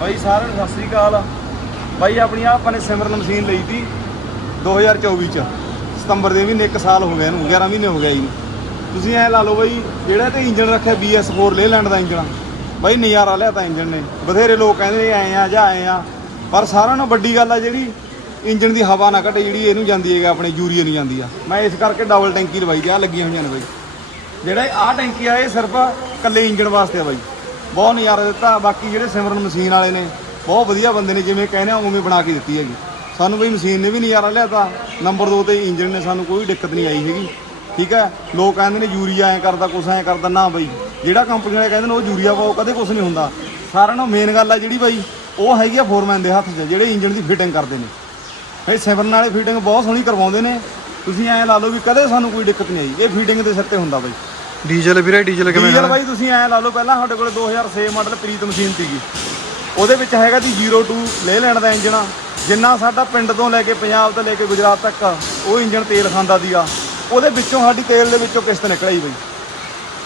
ਬਾਈ ਸਾਰਿਆਂ ਨੂੰ ਸਤਿ ਸ੍ਰੀ ਅਕਾਲ। ਬਾਈ ਆਪਣੀ ਆਹ ਆਪਾਂ ਨੇ ਸਿਮਰਨ ਮਸ਼ੀਨ ਲਈ ਤੀ 2024 ਚ। ਸਤੰਬਰ ਦੇ ਮਹੀਨੇ 1 ਸਾਲ ਹੋ ਗਿਆ ਇਹਨੂੰ 11 ਮਹੀਨੇ ਹੋ ਗਿਆ ਇਹਨੂੰ। ਤੁਸੀਂ ਐ ਲਾ ਲਓ ਬਾਈ, ਜਿਹੜਾ ਤੇ ਇੰਜਨ ਰੱਖਿਆ BS4 ਲੇਲੈਂਡ ਦਾ ਇੰਜਨ ਬਾਈ ਨਜ਼ਾਰਾ ਲਿਆ ਤਾਂ ਇੰਜਨ ਨੇ। ਬਥੇਰੇ ਲੋਕ ਕਹਿੰਦੇ ਐ ਆ ਜਾਂ ਆਏ ਆ। ਪਰ ਸਾਰਿਆਂ ਨਾਲੋਂ ਵੱਡੀ ਗੱਲ ਆ ਜਿਹੜੀ ਇੰਜਨ ਦੀ ਹਵਾ ਨਾ ਘਟੇ ਜਿਹੜੀ ਇਹਨੂੰ ਜਾਂਦੀ ਹੈਗਾ, ਆਪਣੇ ਯੂਰੀਏ ਨੂੰ ਜਾਂਦੀ ਆ। ਮੈਂ ਇਸ ਕਰਕੇ ਡਬਲ ਟੈਂਕੀ ਲਵਾਈ ਤੇ ਆ ਲੱਗੀਆਂ ਹੋਈਆਂ ਨੇ ਬਾਈ। ਜਿਹੜਾ ਆਹ ਟੈਂਕੀ ਆ, ਇਹ ਸਿਰਫ ਇਕੱਲੇ ਇੰਜਨ ਵਾਸਤੇ ਆ ਬਾਈ। ਬਹੁਤ ਨਜ਼ਾਰਾ ਦਿੱਤਾ। ਬਾਕੀ ਜਿਹੜੇ ਸਿਮਰਨ ਮਸ਼ੀਨ ਵਾਲੇ ਨੇ, ਬਹੁਤ ਵਧੀਆ ਬੰਦੇ ਨੇ, ਜਿਵੇਂ ਕਹਿੰਦੇ ਆ, ਉਵੇਂ ਬਣਾ ਕੇ ਦਿੱਤੀ ਹੈਗੀ। ਸਾਨੂੰ ਬਈ ਮਸ਼ੀਨ ਨੇ ਵੀ ਨਜ਼ਾਰਾ ਲਿਆਤਾ। ਨੰਬਰ 2 ਤੇ ਇੰਜਨ ਨੇ ਸਾਨੂੰ ਕੋਈ ਦਿੱਕਤ ਨਹੀਂ ਆਈ ਹੈਗੀ। ਠੀਕ ਹੈ? ਲੋਕ ਕਹਿੰਦੇ ਨੇ ਯੂਰੀਆ ਐ ਕਰਦਾ, ਕੁਛ ਐ ਕਰਦਾ। ਨਾ ਬਈ, ਜਿਹੜਾ ਕੰਪਨੀ ਵਾਲੇ ਕਹਿੰਦੇ ਨੇ ਉਹ ਯੂਰੀਆ ਪਾਓ, ਕਦੇ ਕੁਛ ਨਹੀਂ ਹੁੰਦਾ। ਸਾਰਿਆਂ ਨੂੰ ਮੇਨ ਗੱਲ ਆ ਜਿਹੜੀ ਬਾਈ, ਉਹ ਹੈਗੀ ਆ ਫੋਰਮੈਨ ਦੇ ਹੱਥ 'ਚ, ਜਿਹੜੇ ਇੰਜਨ ਦੀ ਫਿਟਿੰਗ ਕਰਦੇ ਨੇ। ਇਹ ਸਿਮਰਨ ਵਾਲੇ ਫਿਟਿੰਗ ਬਹੁਤ ਸੋਹਣੀ ਕਰਵਾਉਂਦੇ ਨੇ। ਤੁਸੀਂ ਐਂ ਲਾ ਲਓ ਵੀ ਕਦੇ ਸਾਨੂੰ ਕੋਈ ਦਿੱਕਤ ਨਹੀਂ ਆਈ। ਇਹ ਫਿਟਿੰਗ ਦੇ ਸਿਰ ਤੇ ਹੁੰਦਾ ਬਾਈ। ਡੀਜ਼ਲ ਵੀਰੇ ਡੀਜ਼ਲ ਕਿਵੇਂ ਡੀਜ਼ਲ ਬਾਈ ਤੁਸੀਂ ਐਂ ਲਾ ਲਓ ਪਹਿਲਾਂ ਸਾਡੇ ਕੋਲੇ 2006 ਮਾਡਲ ਪ੍ਰੀਤ ਮਸ਼ੀਨ ਸੀਗੀ। ਉਹਦੇ ਵਿੱਚ ਹੈਗਾ ਦੀ 02 ਲੈ ਲੈਣ ਦਾ ਇੰਜਨ ਜਿੰਨਾ ਸਾਡਾ ਪਿੰਡ ਤੋਂ ਲੈ ਕੇ ਪੰਜਾਬ ਤੋਂ ਲੈ ਕੇ ਗੁਜਰਾਤ ਤੱਕ ਉਹ ਇੰਜਨ ਤੇਲ ਖਾਂਦਾ ਸੀਗਾ। ਉਹਦੇ ਵਿੱਚੋਂ ਸਾਡੀ ਤੇਲ ਦੇ ਵਿੱਚੋਂ ਕਿਸ਼ਤ ਨਿਕਲ ਆਈ ਬਾਈ।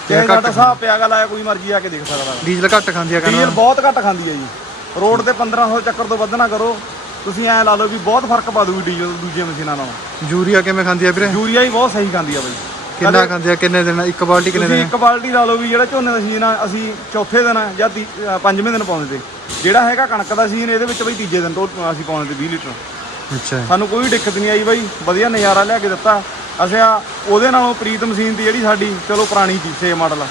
ਤੇ ਸਾਡਾ ਹਿਸਾਬ ਪਿਆ ਗਾ ਲਾਇਆ ਕੋਈ ਮਰਜ਼ੀ ਆ ਕੇ ਦੇਖ ਸਕਦਾ ਡੀਜ਼ਲ ਘੱਟ ਖਾਂਦੀ ਆ ਡੀਜ਼ਲ ਕਹਿੰਦਾ ਬਹੁਤ ਘੱਟ ਖਾਂਦੀ ਹੈ ਜੀ। ਰੋਡ ਤੇ 1500 ਚੱਕਰ ਤੋਂ ਵੱਧ ਨਾ ਕਰੋ। ਤੁਸੀਂ ਐਂ ਲਾ ਲਓ ਵੀ ਬਹੁਤ ਫ਼ਰਕ ਪਾ ਦੂਗੀ ਡੀਜ਼ਲ ਦੂਜੀਆਂ ਮਸ਼ੀਨਾਂ ਨਾਲੋਂ। ਯੂਰੀਆ ਕਿਵੇਂ ਖਾਂਦੀ ਆ ਵੀਰੇ? ਯੂਰੀਆ ਹੀ ਬਹੁਤ ਸਹੀ ਖਾਂਦੀ ਆ ਬਾਈ। ਕਿੰਨਾ ਖਾਂਦੀ ਆ ਕਿੰਨੇ ਦਿਨ ਇੱਕ ਬਾਲਟੀ ਕਿੰਨੇ ਤੁਸੀਂ ਦਿਨ ਇੱਕ ਬਾਲਟੀ ਲਾ ਲਓ ਵੀ ਜਿਹੜਾ ਝੋਨੇ ਦਾ ਸੀਜ਼ਨ ਆ ਅਸੀਂ ਚੌਥੇ ਦਿਨ ਜਾਂ ਤੀ- ਅ, ਪੰਜਵੇਂ ਦਿਨ ਪਾਉਂਦੇ ਤੇ। ਜਿਹੜਾ ਹੈਗਾ ਕਣਕ ਦਾ ਸੀਜ਼ਨ ਇਹਦੇ ਵਿੱਚ ਬਈ ਤੀਜੇ ਦਿਨ ਤੋਂ ਅਸੀਂ ਪਾਉਂਦੇ ਤੇ 20 ਲੀਟਰ। ਅੱਛਾ। ਸਾਨੂੰ ਕੋਈ ਦਿੱਕਤ ਨਹੀਂ ਆਈ ਬਾਈ ਵਧੀਆ ਨਜ਼ਾਰਾ ਲਿਆ ਕੇ ਦਿੱਤਾ। ਅਸੀਂ ਆ ਉਹਦੇ ਨਾਲੋਂ ਪ੍ਰੀਤ ਮਸ਼ੀਨ ਦੀ ਜਿਹੜੀ ਸਾਡੀ ਚਲੋ ਪੁਰਾਣੀ ਸੀ 6 ਮਾਡਲ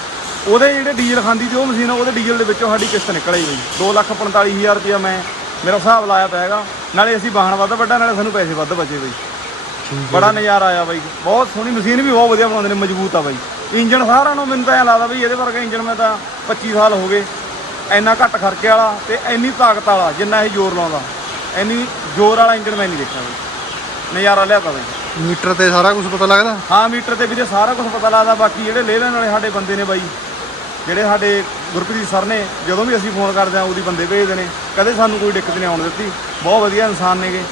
ਉਹਦੇ ਜਿਹੜੇ ਡੀਜ਼ਲ ਖਾਂਦੀ ਸੀ ਉਹ ਮਸ਼ੀਨ ਉਹਦੇ ਡੀਜ਼ਲ ਦੇ ਵਿੱਚੋਂ ਸਾਡੀ ਕਿਸ਼ਤ ਨਿਕਲ ਆਈ ਬਾਈ। 245000 ਰੁਪਇਆ ਮੈਂ ਮੇਰਾ ਹਿਸਾਬ ਲਾਇਆ ਪਿਆ ਹੈਗਾ। ਨਾਲੇ ਅਸੀਂ ਵਾਹਣ ਵੱਧ ਵੱਡਾ ਨਾਲੇ ਸਾਨੂੰ ਪੈਸੇ ਵੱਧ ਬਚੇ ਬਾਈ। ਬੜਾ ਨਜ਼ਾਰਾ ਆਇਆ ਬਾਈ। ਬਹੁਤ ਸੋਹਣੀ ਮਸ਼ੀਨ ਵੀ ਬਹੁਤ ਵਧੀਆ ਬਣਾਉਂਦੇ ਨੇ ਮਜ਼ਬੂਤ ਆ ਬਾਈ। ਇੰਜਨ ਸਾਰਿਆਂ ਨੂੰ ਮੈਨੂੰ ਤਾਂ ਐਂ ਲੱਗਦਾ ਵੀ ਇਹਦੇ ਵਰਗਾ ਇੰਜਨ ਮੈਂ ਤਾਂ 25 ਸਾਲ ਹੋ ਗਏ। ਇੰਨਾ ਘੱਟ ਖਰਚੇ ਵਾਲਾ ਤੇ ਇੰਨੀ ਤਾਕਤ ਵਾਲਾ ਜਿੰਨਾ ਇਹ ਜ਼ੋਰ ਲਾਉਂਦਾ। ਇੰਨੀ ਜ਼ੋਰ ਵਾਲਾ ਇੰਜਨ ਮੈਂ ਨਹੀਂ ਦੇਖਿਆ ਬਾਈ। ਨਜ਼ਾਰਾ ਲਿਆਤਾ ਬਾਈ। ਮੀਟਰ ਤੇ ਸਾਰਾ ਕੁਝ ਪਤਾ ਲੱਗਦਾ? ਹਾਂ ਮੀਟਰ ਤੇ ਵੀਰੇ ਸਾਰਾ ਕੁਝ ਪਤਾ ਲੱਗਦਾ। ਬਾਕੀ ਜਿਹੜੇ ਲੈ ਲੈਣ ਵਾਲੇ ਸਾਡੇ ਬੰਦੇ ਨੇ ਬਾਈ ਜਿਹੜੇ ਸਾਡੇ ਗੁਰਪ੍ਰੀਤ ਸਰ ਨੇ ਜਦੋਂ ਵੀ ਅਸੀਂ ਫੋਨ ਕਰਦੇ ਆ ਉਹਦੀ ਬੰਦੇ ਭੇਜਦੇ ਨੇ। ਕਦੇ ਸਾਨੂੰ ਕੋਈ ਦਿੱਕਤ ਨਹੀਂ ਆਉਣ ਦਿੱਤੀ। ਬਹੁਤ ਵਧੀਆ ਇਨਸਾਨ ਨੇਗੇ।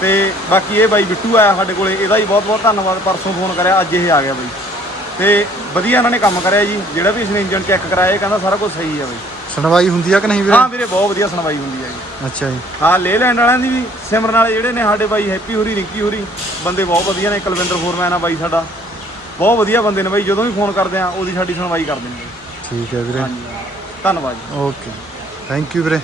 ਤੇ ਬਾਕੀ ਇਹ ਬਾਈ ਬਿੱਟੂ ਆਇਆ ਸਾਡੇ ਕੋਲੇ ਇਹਦਾ ਹੀ ਬਹੁਤ ਬਹੁਤ ਧੰਨਵਾਦ ਪਰਸੋਂ ਫੋਨ ਕਰਿਆ ਅੱਜ ਇਹ ਆ ਗਿਆ ਬਾਈ। ਤੇ ਵਧੀਆ ਇਹਨਾਂ ਨੇ ਕੰਮ ਕਰਿਆ ਜੀ ਜਿਹੜਾ ਵੀ ਇਸਨੇ ਇੰਜਨ ਚੈੱਕ ਕਰਾਇਆ ਇਹ ਕਹਿੰਦਾ ਸਾਰਾ ਕੁਝ ਸਹੀ ਹੈ ਬਾਈ। ਸੁਣਵਾਈ ਹੁੰਦੀ ਆ ਕਿ ਨਹੀਂ ਵੀਰੇ? ਹਾਂ ਵੀਰੇ ਬਹੁਤ ਵਧੀਆ ਸੁਣਵਾਈ ਹੁੰਦੀ ਹੈ ਜੀ। ਅੱਛਾ ਜੀ। ਹਾਂ ਲੈ ਲੈਂਡ ਵਾਲਿਆਂ ਦੀ ਵੀ ਸਿਮਰਨ ਵਾਲੇ ਜਿਹੜੇ ਨੇ ਸਾਡੇ ਬਾਈ ਹੈਪੀ ਹੋਰੀ ਰਿੰਕੀ ਹੋਰੀ ਬੰਦੇ ਬਹੁਤ ਵਧੀਆ ਨੇ ਕੁਲਵਿੰਦਰ ਫੋਰਮੈਨ ਆ ਬਾਈ ਸਾਡਾ। ਬਹੁਤ ਵਧੀਆ ਬੰਦੇ ਨੇ ਬਾਈ ਜਦੋਂ ਵੀ ਫੋਨ ਕਰਦੇ ਆ ਉਹਦੀ ਸਾਡੀ ਸੁਣਵਾਈ ਕਰਦੇ ਨੇ। ਠੀਕ ਹੈ ਵੀਰੇ। ਹਾਂਜੀ ਧੰਨਵਾਦ ਜੀ। ਓਕੇ। ਥੈਂਕ ਯੂ ਵੀਰੇ।